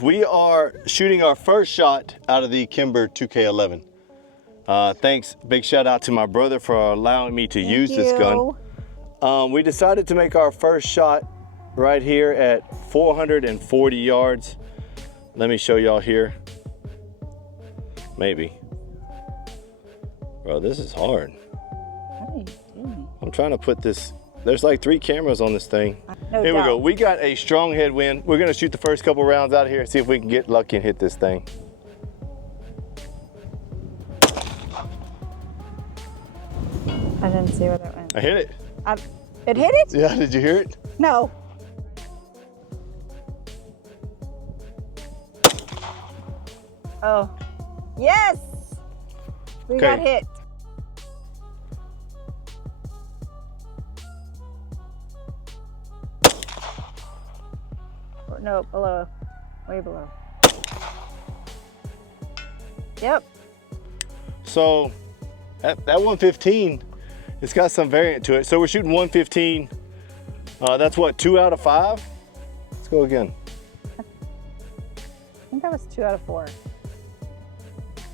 We are shooting our first shot out of the Kimber 2K11. Thanks, big shout out to my brother for allowing me to use this gun. We decided to make our first shot right here at 440 yards. Let me show y'all here. Maybe. Bro, this is hard. What are you doing? I'm trying to put this, there's like 3 cameras on this thing. No Here we doubt. go. We got a strong headwind. We're gonna shoot the first couple rounds out of here, see if we can get lucky and hit this thing. I didn't see where that went. I hit it. It hit it? Yeah, did you hear it? No. Oh, yes! We got hit. Or, no, below, way below. Yep. So that 115, it's got some variant to it. So we're shooting 115. That's what, 2 out of 5? Let's go again. I think that was 2 out of 4.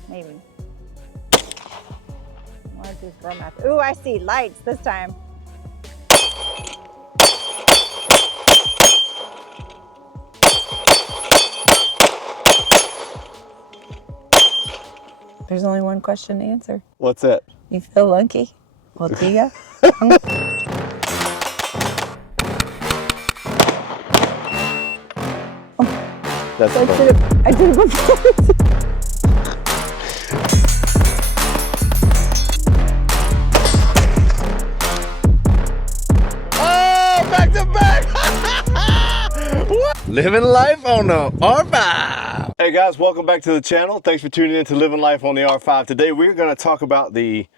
Maybe. I do throw math. Ooh, I see lights this time. There's only one question to answer. What's that? You feel lucky? Well, do ya? That's I did it before. Oh, back to back! Living life on the R5. Hey guys, welcome back to the channel. Thanks for tuning in to Living Life on the R5. Today we're going to talk about the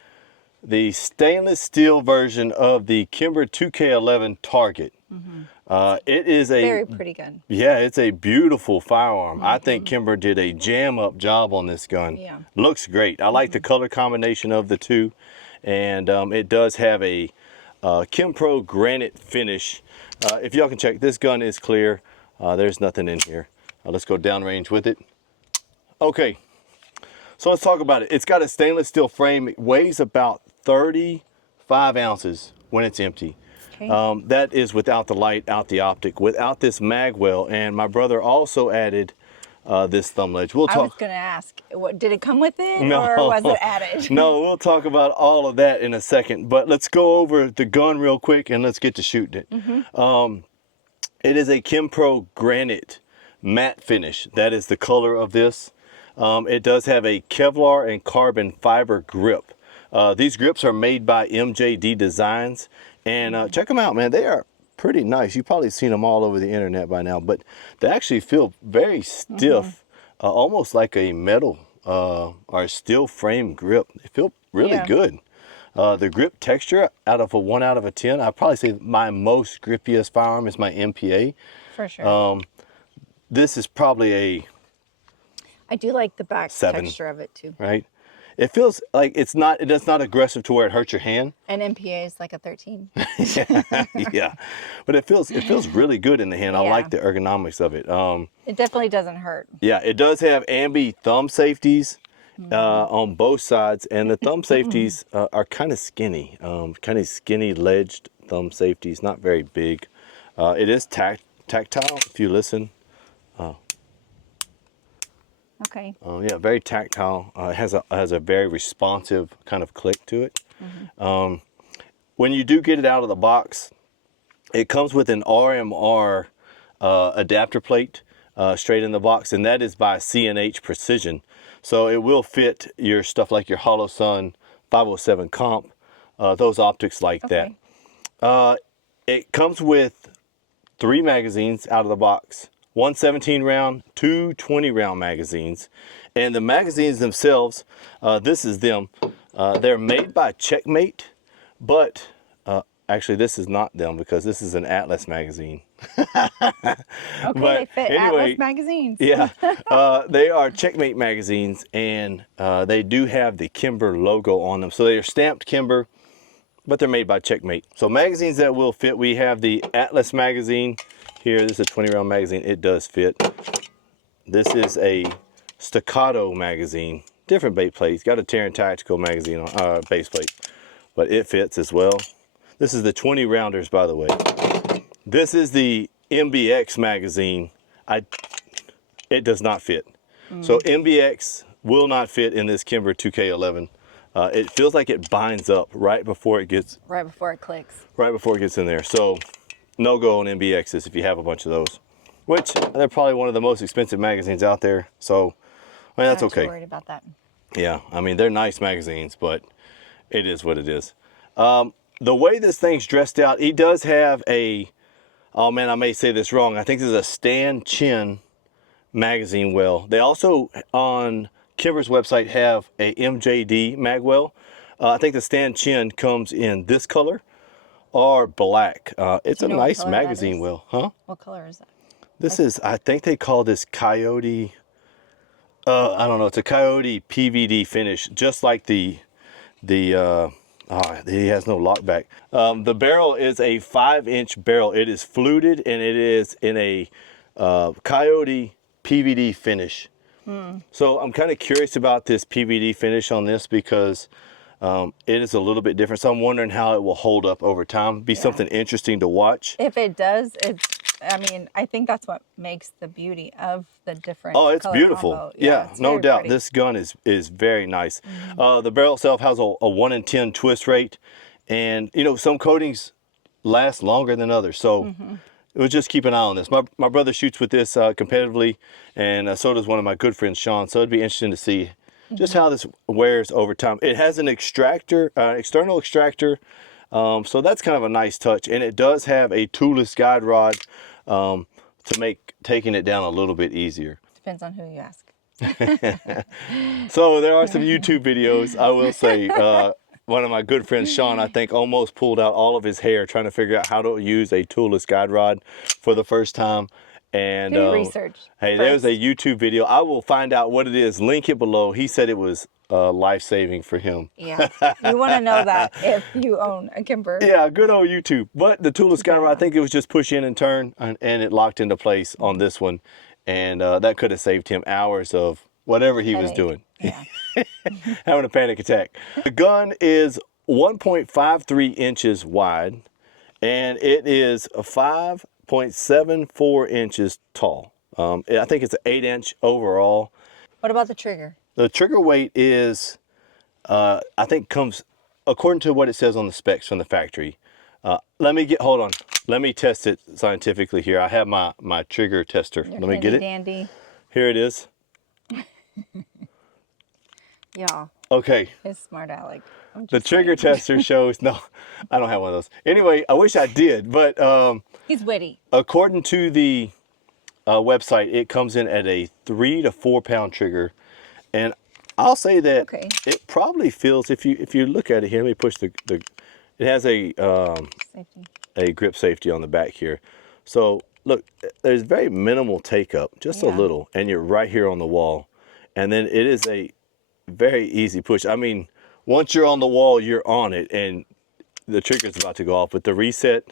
stainless steel version of the Kimber 2K11 Target. It is a very pretty gun. Yeah, it's a beautiful firearm. I think Kimber did a jam-up job on this gun. Yeah. Looks great. I like the color combination of the two, and it does have a Kimpro granite finish. If y'all can check, this gun is clear. There's nothing in here. Let's go downrange with it. Okay, so let's talk about it. It's got a stainless steel frame. It weighs about 35 ounces when it's empty. Okay. That is without the light, out the optic, without this mag well, and my brother also added this thumb ledge. We'll talk. I was going to ask, what, did it come with it No. or was it added? No, we'll talk about all of that in a second, but let's go over the gun real quick and let's get to shooting it. It is a Kimpro granite matte finish. That is the color of this. It does have a Kevlar and carbon fiber grip. These grips are made by MJD Designs, and check them out, man. They are pretty nice. You've probably seen them all over the internet by now, but they actually feel very stiff, almost like a metal or steel frame grip. They feel really good. The grip texture, out of a 1 out of 10, I'd probably say my most grippiest firearm is my MPA. For sure. This is probably I do like the back 7, texture of it too. right? It feels like it's not aggressive to where it hurts your hand. And MPA is like a 13. Yeah, but it feels really good in the hand. I like the ergonomics of it. It definitely doesn't hurt. Yeah, it does have ambi thumb safeties on both sides, and the thumb safeties are kind of skinny, ledged thumb safeties, not very big. It is tactile if you listen. Okay. Yeah, very tactile. It has a very responsive kind of click to it. When you do get it out of the box, it comes with an RMR adapter plate straight in the box, and that is by C&H Precision. So it will fit your stuff like your Hollow Sun 507 comp, those optics like that. It comes with 3 magazines out of the box. 1 17 round, 2 20 round magazines, and the magazines themselves, this is them. They're made by Checkmate, but actually this is not them because this is an Atlas magazine. Okay, But they fit anyway, Atlas magazines. Yeah, they are Checkmate magazines, and they do have the Kimber logo on them. So they are stamped Kimber, but they're made by Checkmate. So magazines that will fit, we have the Atlas magazine. Here, this is a 20 round magazine. It does fit. This is a staccato magazine, different bait plate. Got a Terran Tactical magazine on base plate, but it fits as well. This is the 20 rounders, by the way. This is the MBX magazine. It does not fit. So MBX will not fit in this Kimber 2K11. It feels like it binds up right before it gets clicks. right before it gets in there. So no go on MBXs if you have a bunch of those, which they're probably one of the most expensive magazines out there. So I mean, that's I'm not okay. too worried about that. Yeah, I mean, they're nice magazines, but it is what it is. The way this thing's dressed out, it does have a, oh man, I may say this wrong. I think this is a Stan Chin magazine well. They also, on Kimber's website, have a MJD mag well. I think the Stan Chin comes in this color or black. It's a nice magazine well, huh? What color is that? This is, I think they call this Coyote, I don't know, it's a Coyote PVD finish, just like he has no lock back. The barrel is a 5-inch barrel. It is fluted and it is in a Coyote PVD finish. So I'm kind of curious about this PVD finish on this because it is a little bit different. So I'm wondering how it will hold up over time. Be something interesting to watch. If it does, I mean, I think that's what makes the beauty of the different. Oh, it's color beautiful. combo. Yeah, it's no very doubt. pretty. This gun is very nice. The barrel itself has a 1 in 10 twist rate, and you know, some coatings last longer than others. So we'll just keep an eye on this. My brother shoots with this competitively, and so does one of my good friends, Sean. So it'd be interesting to see just how this wears over time. It has an extractor, external extractor, so that's kind of a nice touch, and it does have a toolless guide rod to make taking it down a little bit easier. Depends on who you ask. So there are some YouTube videos. I will say one of my good friends, Sean, I think almost pulled out all of his hair trying to figure out how to use a toolless guide rod for the first time. And Do research. Hey, first. there's a YouTube video. I will find out what it is. Link it below. He said it was life-saving for him. Yeah, you want to know that if you own a Kimber. Yeah, good old YouTube. But the toolless guide rod, I think it was just push in and turn, and it locked into place on this one. And that could have saved him hours of whatever he was doing. Yeah. Having a panic attack. The gun is 1.53 inches wide, and it is 5.74 inches tall. I think it's an 8-inch overall. What about the trigger? The trigger weight is, I think comes, according to what it says on the specs from the factory. Hold on. Let me test it scientifically here. I have my trigger tester. Your Let me get it. dandy. Here it is. Yeah. Okay. He's smart Alec. The trigger tester shows, no, I don't have one of those. Anyway, I wish I did, but he's witty. According to the website, it comes in at a 3 to 4 pound trigger. And I'll say that it probably feels, if you look at it here, let me push it has a grip safety on the back here. So look, there's very minimal take up, just a little, and you're right here on the wall. And then it is a very easy push. I mean, once you're on the wall, you're on it, and the trigger's about to go off. But the reset,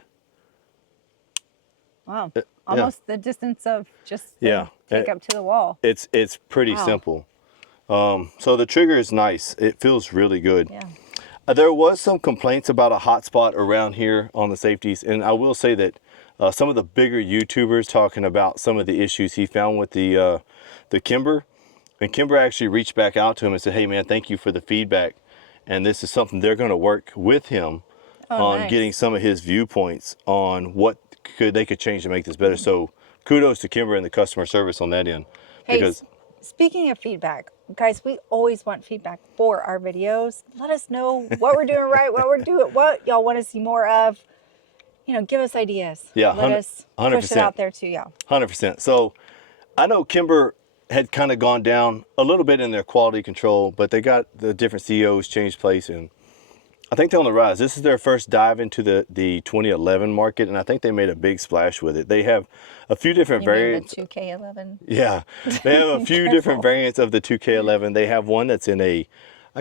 wow, almost the distance of just the take up to the wall. It's pretty simple. So the trigger is nice. It feels really good. Yeah. There was some complaints about a hot spot around here on the safeties, and I will say that some of the bigger YouTubers talking about some of the issues he found with the Kimber, and Kimber actually reached back out to him and said, "Hey man, thank you for the feedback, and this is something they're going to work with him on getting some of his viewpoints on what they could change to make this better." So kudos to Kimber and the customer service on that end. Hey, because speaking of feedback, guys, we always want feedback for our videos. Let us know what we're doing right, what y'all want to see more of. You know, give us ideas. Yeah, let us 100%. push it out there too, y'all. 100%. So I know Kimber had kind of gone down a little bit in their quality control, but they got the different CEOs changed place, and I think they're on the rise. This is their first dive into the 2011 market, and I think they made a big splash with it. They have a few different variants. The 2K11. Yeah, they have a few different variants of the 2K11. They have one that's in I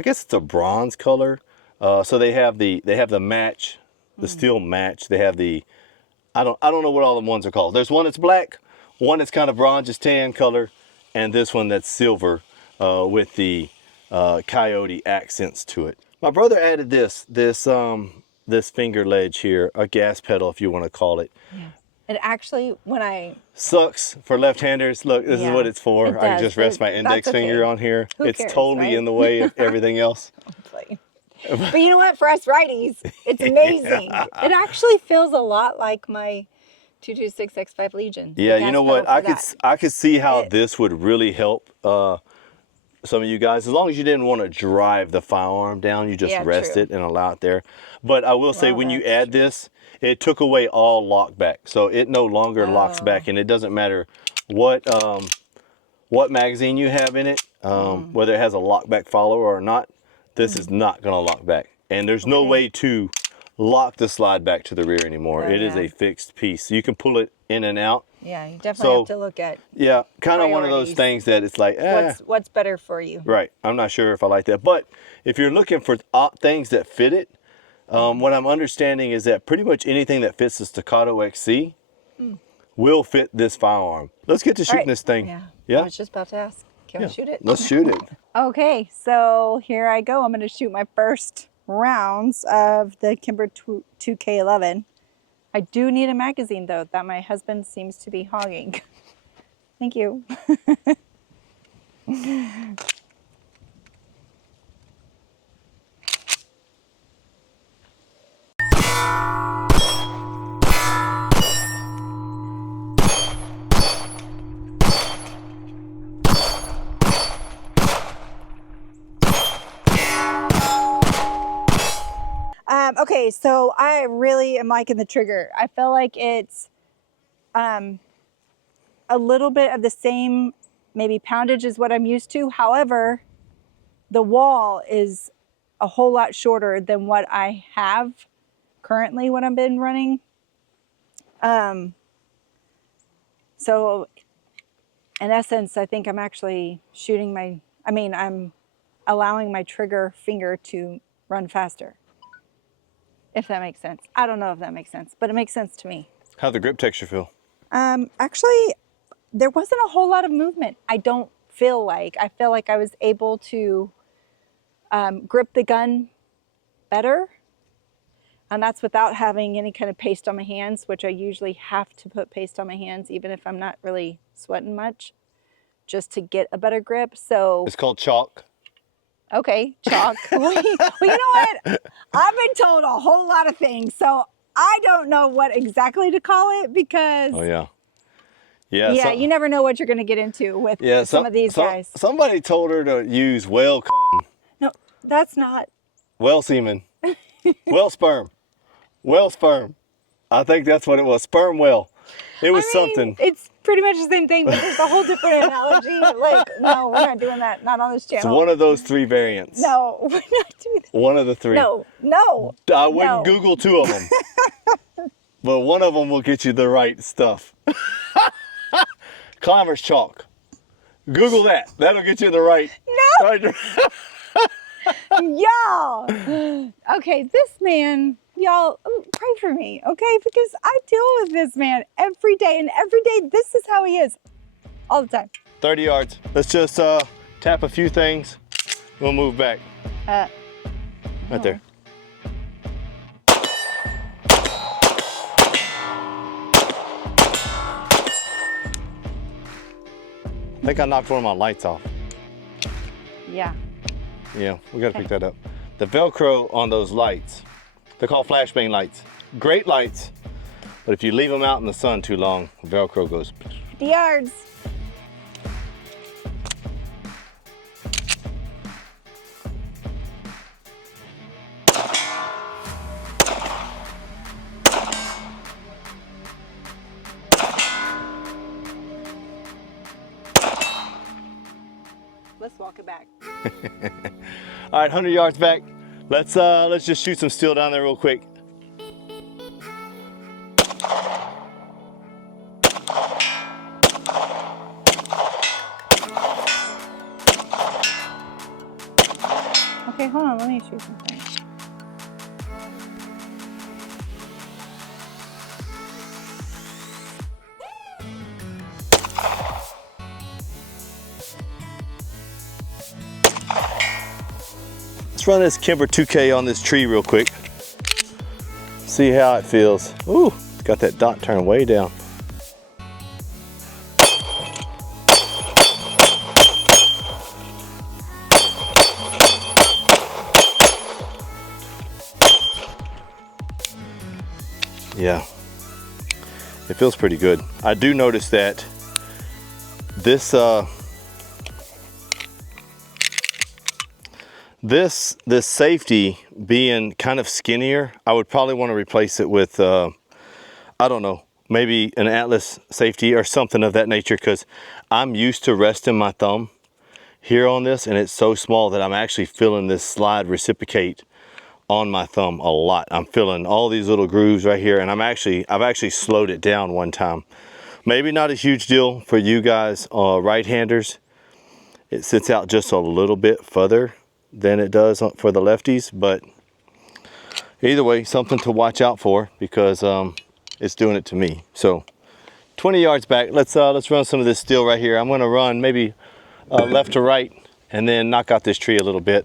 guess it's a bronze color. So they have the match, the steel match. They have I don't know what all the ones are called. There's one that's black, one that's kind of bronze, just tan color, and this one that's silver with the coyote accents to it. My brother added this finger ledge here, a gas pedal if you want to call it. Yeah. And actually, when I Sucks for left-handers. Look, this is what it's for. it I can does, just rest my index that's finger okay. on here. Who It's cares, totally right? in the way of everything else. But you know what? For us righties, it's amazing. Yeah. It actually feels a lot like my 226X5 Legion. Yeah, you know what? I could see how this would really help some of you guys. As long as you didn't want to drive the firearm down, you just rest true. it and allow it there. But I will say, when you add this, it took away all lock back, so it no longer locks back, and it doesn't matter what magazine you have in it, whether it has a lock back follower or not. This is not going to lock back, and there's no way to lock the slide back to the rear anymore. It is a fixed piece. You can pull it in and out. Yeah, you definitely have to look at kind of one of those things that it's like, what's better for you. Right. I'm not sure if I like that. But if you're looking for things that fit it, what I'm understanding is that pretty much anything that fits the Staccato XC will fit this firearm. Let's get to shooting this thing. Yeah. I was just about to ask. Can we shoot it? Let's shoot it. Okay, so here I go. I'm going to shoot my first rounds of the Kimber 2K11. I do need a magazine, though, that my husband seems to be hogging. Thank you. Okay, so I really am liking the trigger. I feel like it's a little bit of the same, maybe poundage as what I'm used to. However, the wall is a whole lot shorter than what I have currently when I've been running. So in essence, I think I'm actually I'm allowing my trigger finger to run faster. If that makes sense. I don't know if that makes sense, but it makes sense to me. How'd the grip texture feel? Actually, there wasn't a whole lot of movement. I feel like I was able to grip the gun better. And that's without having any kind of paste on my hands, which I usually have to put paste on my hands, even if I'm not really sweating much, just to get a better grip. So it's called chalk. Okay, chalk. Well, you know what? I've been told a whole lot of things, so I don't know what exactly to call it because... Oh, yeah. Yeah, you never know what you're going to get into with some of these guys. Somebody told her to use whale No, that's not... Whale semen. Whale sperm. Whale sperm. I think that's what it was. Sperm whale. It was something. It's pretty much the same thing, but there's a whole different analogy. Like, no, we're not doing that. Not on this channel. It's one of those three variants. No, we're not doing that. One of the three. No. I wouldn't Google two of them. But one of them will get you the right stuff. Climber's chalk. Google that. That'll get you the right. No. Y'all. Okay, this man, y'all pray for me, okay? Because I deal with this man every day, and every day this is how he is. All the time. 30 yards. Let's just tap a few things. We'll move back. Right there. I think I knocked one of my lights off. Yeah. Yeah, we gotta pick that up. The Velcro on those lights, they're called flashbang lights. Great lights, but if you leave them out in the sun too long, the Velcro goes. 50 yards. Let's walk it back. All right, 100 yards back. Let's just shoot some steel down there real quick. Okay, hold on, let me shoot something. let's run this Kimber 2K on this tree real quick. See how it feels. Ooh, it's got that dot turn way down. Yeah, it feels pretty good. I do notice that this this safety being kind of skinnier, I would probably want to replace it with I don't know, maybe an Atlas safety or something of that nature, because I'm used to resting my thumb here on this, and it's so small that I'm actually feeling this slide reciprocate on my thumb a lot. I'm feeling all these little grooves right here, and I've actually slowed it down one time. Maybe not a huge deal for you guys right-handers. It sits out just a little bit further than it does for the lefties, but either way, something to watch out for, because it's doing it to me. So 20 yards back, let's run some of this steel right here. I'm going to run maybe left to right and then knock out this tree a little bit.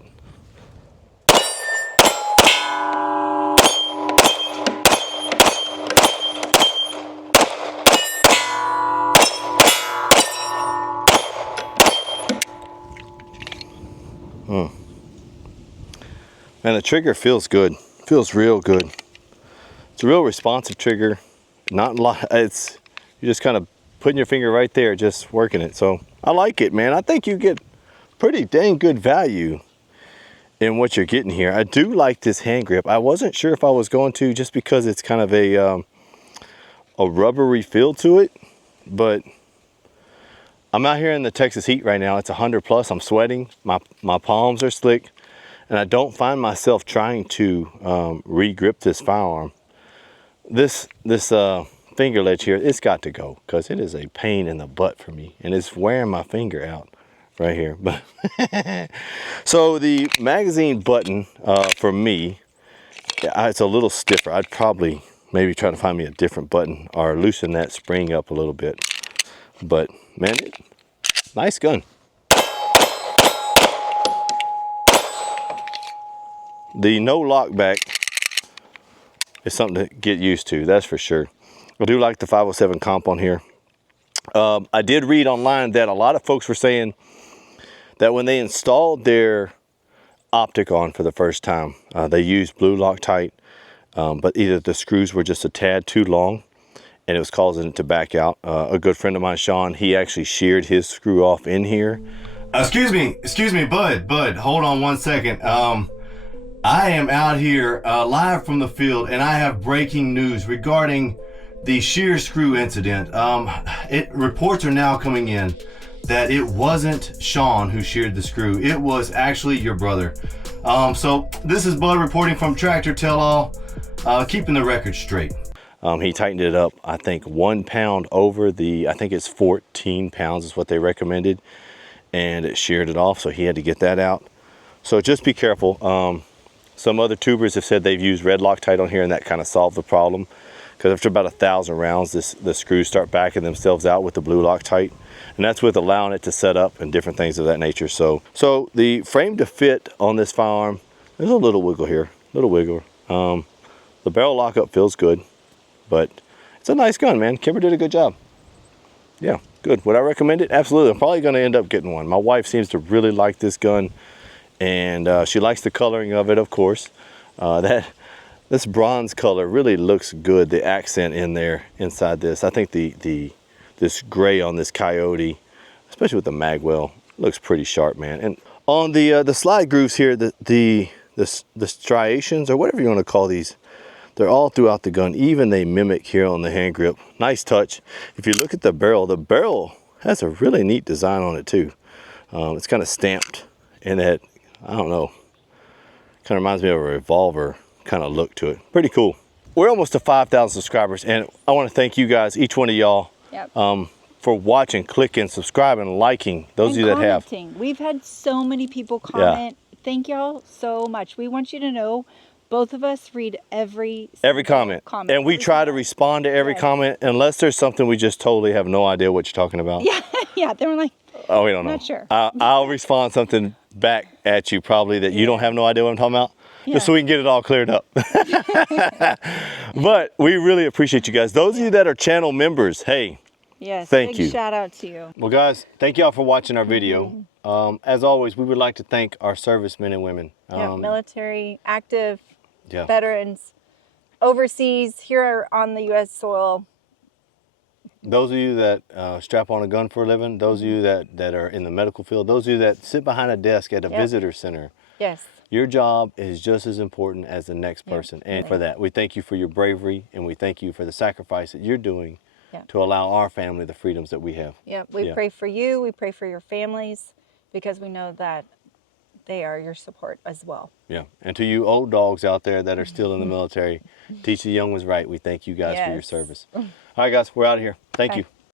Man, the trigger feels good. Feels real good. It's a real responsive trigger. Not a lot. It's, you're just kind of putting your finger right there, just working it. So I like it, man. I think you get pretty dang good value in what you're getting here. I do like this hand grip. I wasn't sure if I was going to, just because it's kind of a rubbery feel to it, but I'm out here in the Texas heat right now. It's 100 plus. I'm sweating. My palms are slick. And I don't find myself trying to re-grip this firearm. This finger ledge here, it's got to go, because it is a pain in the butt for me, and it's wearing my finger out right here. But so the magazine button for me, it's a little stiffer. I'd probably maybe try to find me a different button or loosen that spring up a little bit. But man, nice gun. The no lock back is something to get used to, that's for sure. I do like the 507 comp on here. I did read online that a lot of folks were saying that when they installed their optic on for the first time, they used blue Loctite, but either the screws were just a tad too long and it was causing it to back out. A good friend of mine, Sean, he actually sheared his screw off in here. Excuse me, bud, hold on one second. I am out here live from the field, and I have breaking news regarding the shear screw incident. Reports are now coming in that it wasn't Sean who sheared the screw. It was actually your brother. So this is Bud reporting from Tractor Tell All, keeping the record straight. He tightened it up, I think 1 pound over I think it's 14 pounds is what they recommended, and it sheared it off, so he had to get that out. So just be careful. Some other tubers have said they've used red Loctite on here, and that kind of solved the problem, because after about 1,000 rounds, the screws start backing themselves out with the blue Loctite, and that's with allowing it to set up and different things of that nature. So the frame to fit on this firearm, there's a little wiggle here, little wiggle. The barrel lockup feels good, but it's a nice gun, man. Kimber did a good job. Yeah, good. Would I recommend it? Absolutely. I'm probably going to end up getting one. My wife seems to really like this gun, and she likes the coloring of it, of course. This bronze color really looks good, the accent in there inside this. I think this gray on this Coyote, especially with the magwell, looks pretty sharp, man. And on the slide grooves here, the striations, or whatever you want to call these, they're all throughout the gun. Even they mimic here on the hand grip. Nice touch. If you look at the barrel has a really neat design on it too. It's kind of stamped in that, I don't know, kind of reminds me of a revolver kind of look to it. Pretty cool. We're almost to 5,000 subscribers, and I want to thank you guys, each one of y'all, for watching, clicking, subscribing, liking, those of you that have. We've had so many people comment. Yeah. Thank y'all so much. We want you to know, both of us read every comment. And we try to respond to every comment, unless there's something we just totally have no idea what you're talking about. Yeah, yeah. They were like, Oh, we don't know. Not sure. I'll respond something back at you probably that you don't have no idea what I'm talking about. Yeah. Just so we can get it all cleared up. But we really appreciate you guys. Those of you that are channel members, hey, Yes, thank big you. shout out to you. Well, guys, thank y'all for watching our video. As always, we would like to thank our servicemen and women. Yeah, military, active, Yeah. veterans, overseas, here on the U.S. soil. Those of you that strap on a gun for a living, those of you that are in the medical field, those of you that sit behind a desk at a visitor center, Yes. your job is just as important as the next person. And for that, we thank you for your bravery, and we thank you for the sacrifice that you're doing to allow our family the freedoms that we have. Yeah, we pray for you. We pray for your families because we know that they are your support as well. Yeah. And to you old dogs out there that are still in the military, teach the young ones right. We thank you guys for your service. All right, guys, we're out of here. Thank you.